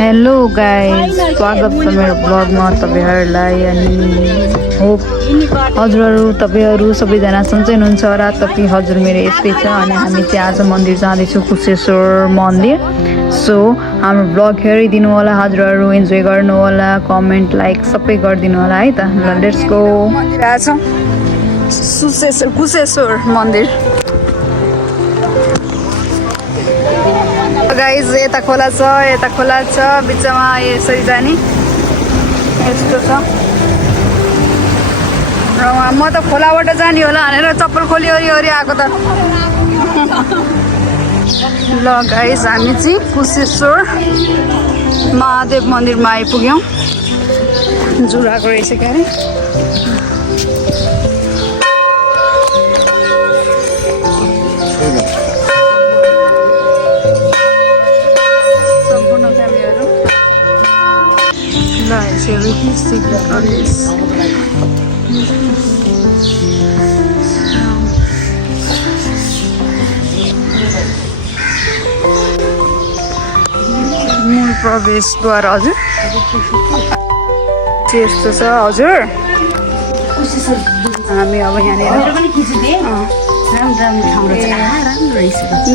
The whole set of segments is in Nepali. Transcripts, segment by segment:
हेलो गाइस, स्वागत छ मेरो ब्लगमा तपाईहरुलाई। अनि होप हजुरहरु तपाईहरु सबैजना सन्चै हुनुहुन्छ र तपाईँ हजुर मेरो यस्तै छ। अनि हामी चाहिँ आज मन्दिर जाँदैछौँ, कुशेश्वर मन्दिर। सो हाम्रो ब्लग हेरिदिनु होला, हजुरहरु इन्जोय गर्नु होला, कमेन्ट लाइक सबै गरिदिनु होला है त। ल लेट्स गो। मन्दिर आछौँ, कुशेश्वर मन्दिर। गाइज यता खोला छ, बिचमा यसरी जाने यस्तो छ। र म त खोलाबाट जाने होला भनेर चप्पल खोली ओरी आएको त। ल गाइज हामी चाहिँ कुशेश्वर महादेव मन्दिरमा आइपुग्यौँ। जुराको रहेछ क्यारे। मूल प्रवेशद्वार हजुर यस्तो छ हजुर। हामी अब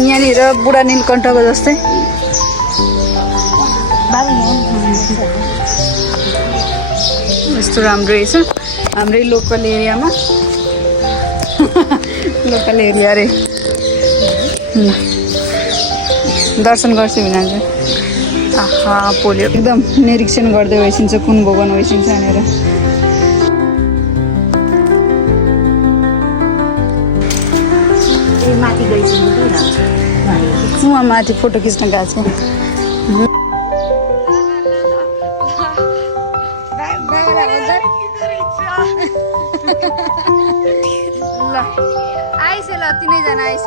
यहाँनिर बुढा नीलकण्ठको जस्तै यस्तो राम्रो रहेछ। हाम्रै लोकल एरियामा लोकल एरिया अरे। दर्शन गर्छु भने चाहिँ आहा पोल्यो एकदम निरीक्षण गर्दै वैसिन्छ कुन भगवान वैसिन्छ भनेर। माथि फोटो खिच्न गएको छु। ल आइस ल तिनैजना आइस।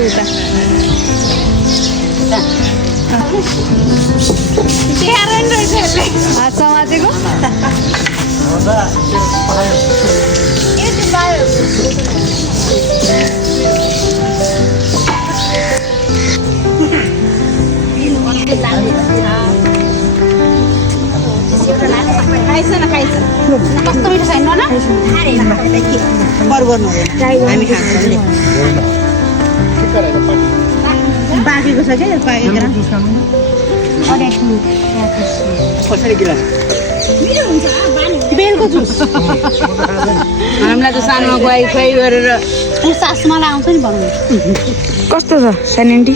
उता हात समातेको कस्तो मिठो छैन न बर्गर हामी खान्छौँ बाँकेको छ क्या पाकेर बेलको जुस हामीलाई त सानोमा खुवाइ गरेर सासुमालाई आउँछ नि बनाउनु। कस्तो छ साइलेन्टी?